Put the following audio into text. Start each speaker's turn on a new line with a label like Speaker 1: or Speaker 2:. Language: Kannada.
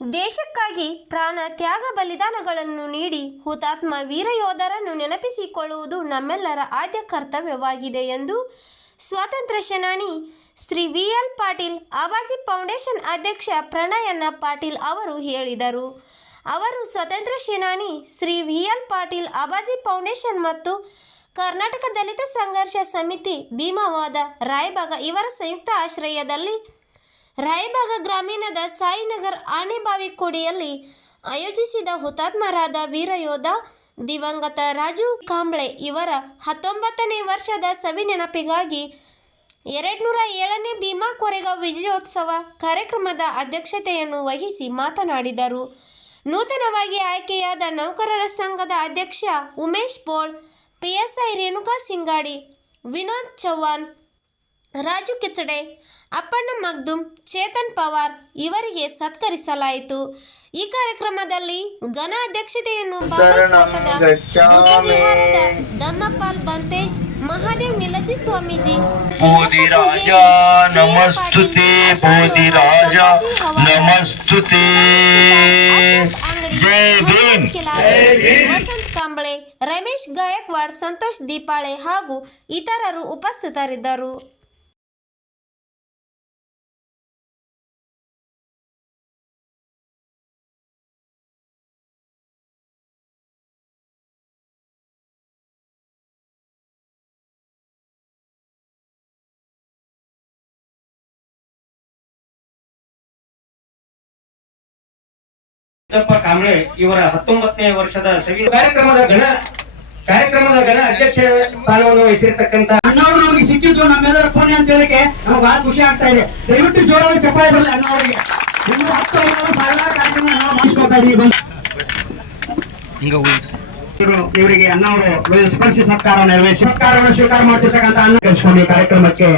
Speaker 1: ದೇಶಕ್ಕಾಗಿ ಪ್ರಾಣ ತ್ಯಾಗ ಬಲಿದಾನಗಳನ್ನು ನೀಡಿ ಹುತಾತ್ಮ ವೀರ ಯೋಧರನ್ನು ನೆನಪಿಸಿಕೊಳ್ಳುವುದು ನಮ್ಮೆಲ್ಲರ ಆದ್ಯ ಕರ್ತವ್ಯವಾಗಿದೆ ಎಂದು ಸ್ವಾತಂತ್ರ್ಯ ಸೇನಾನಿ Shri V L Patil Abaji foundation ಅಧ್ಯಕ್ಷ ಪ್ರಣಯಣ್ಣ ಪಾಟೀಲ್ ಅವರು ಹೇಳಿದರು. ಅವರು ಸ್ವಾತಂತ್ರ್ಯ ಸೇನಾನಿ Shri V L Patil Abaji foundation ಮತ್ತು ಕರ್ನಾಟಕ ದಲಿತ ಸಂಘರ್ಷ ಸಮಿತಿ ಭೀಮವಾದ ರಾಯಬಾಗ ಇವರ ಸಂಯುಕ್ತ ಆಶ್ರಯದಲ್ಲಿ ರಾಯಬಾಗ ಗ್ರಾಮೀಣದ ಸಾಯಿನಗರ್ ಆಣೆಬಾವಿ ಕೋಡಿಯಲ್ಲಿ ಆಯೋಜಿಸಿದ ಹುತಾತ್ಮರಾದ ವೀರಯೋಧ ದಿವಂಗತ ರಾಜು ಕಾಂಬ್ಳೆ ಇವರ ಹತ್ತೊಂಬತ್ತನೇ ವರ್ಷದ ಸವಿ ನೆನಪಿಗಾಗಿ ಎರಡ್ನೂರ ಏಳನೇ ಭೀಮಾ ಕೊರೆಗಾಂವ್ ವಿಜಯೋತ್ಸವ ಕಾರ್ಯಕ್ರಮದ ಅಧ್ಯಕ್ಷತೆಯನ್ನು ವಹಿಸಿ ಮಾತನಾಡಿದರು. ನೂತನವಾಗಿ ಆಯ್ಕೆಯಾದ ನೌಕರರ ಸಂಘದ ಅಧ್ಯಕ್ಷ ಉಮೇಶ್ ಪೋಳ್, ಪಿಎಸ್ಐ ರೇಣುಕಾ ಸಿಂಗಾಡಿ, ವಿನೋದ್ ಚವ್ಹಾಣ್ ರಾಜು ಕೆಚಡೆ ಅಪ್ಪಣ್ಣ ಮಗ್ದುಮ್ ಚೇತನ್ ಪವಾರ್ ಇವರಿಗೆ ಸತ್ಕರಿಸಲಾಯಿತು. ಈ ಕಾರ್ಯಕ್ರಮದಲ್ಲಿ ಘನ ಅಧ್ಯಕ್ಷತೆಯನ್ನು ಧಮ್ಮಪಾಲ್ ಬಂತೇಜ್ ಮಹಾದೇವ್ ನಿಲಜಿ ಸ್ವಾಮೀಜಿ
Speaker 2: ಬೋಧಿ ರಾಜ ನಮಸ್ತುತೆ ಬೋಧಿ ರಾಜ ನಮಸ್ತುತೆ. ಜೈ ಭೀಮ್.
Speaker 1: ವಸಂತ್ ಕಾಂಬಳೆ ರಮೇಶ್ ಗಾಯಕ್ವಾಡ್ ಸಂತೋಷ್ ದೀಪಾಳೆ ಹಾಗೂ ಇತರರು ಉಪಸ್ಥಿತರಿದ್ದರು.
Speaker 3: ಸಿದ್ದಪ್ಪ ಕಾಂಬಳೆ ಇವರ ಹತ್ತೊಂಬತ್ತನೇ ವರ್ಷದ ಸವಿ ಕಾರ್ಯಕ್ರಮದ ಗಣ ಕಾರ್ಯಕ್ರಮದ ಗಣ ಅಧ್ಯಕ್ಷ ಸ್ಥಾನವನ್ನು ವಹಿಸಿರ್ತಕ್ಕಂತ
Speaker 4: ಅಣ್ಣವ್ರು ನಮಗೆ ಸಿಕ್ಕಿದ್ದು ನಮ್ಮೆಲ್ಲರ ಪುಣ್ಯ ಅಂತ ಹೇಳಿಕೆ ನಮ್ಗೆ ಬಹಳ ಖುಷಿ ಆಗ್ತಾ ಇದೆ. ದಯವಿಟ್ಟು ಜೋರಾಗಿ ಚಪ್ಪಾಳೆ ಬರಲಿ ಅಣ್ಣವರಿಗೆ. ಇನ್ನು ಹತ್ತು ಸಾವಿರಾರು ಕಾರ್ಯಕ್ರಮ ನಾವು ಮಾಡಿಸ್ಕೊತಾ ಇದೀವಿ ಬಂದು ಇವರಿಗೆ ಅಣ್ಣವರು ಸ್ಪರ್ಶಿ ಸತ್ಕಾರ ನೆರವೇರಿಸಿ ಸತ್ಕಾರವನ್ನು ಸ್ವೀಕಾರ ಮಾಡ್ತಿರ್ತಕ್ಕಂಥ ಅನ್ನ ಕಳಿಸ್ಕೊಂಡು ಕಾರ್ಯಕ್ರಮಕ್ಕೆ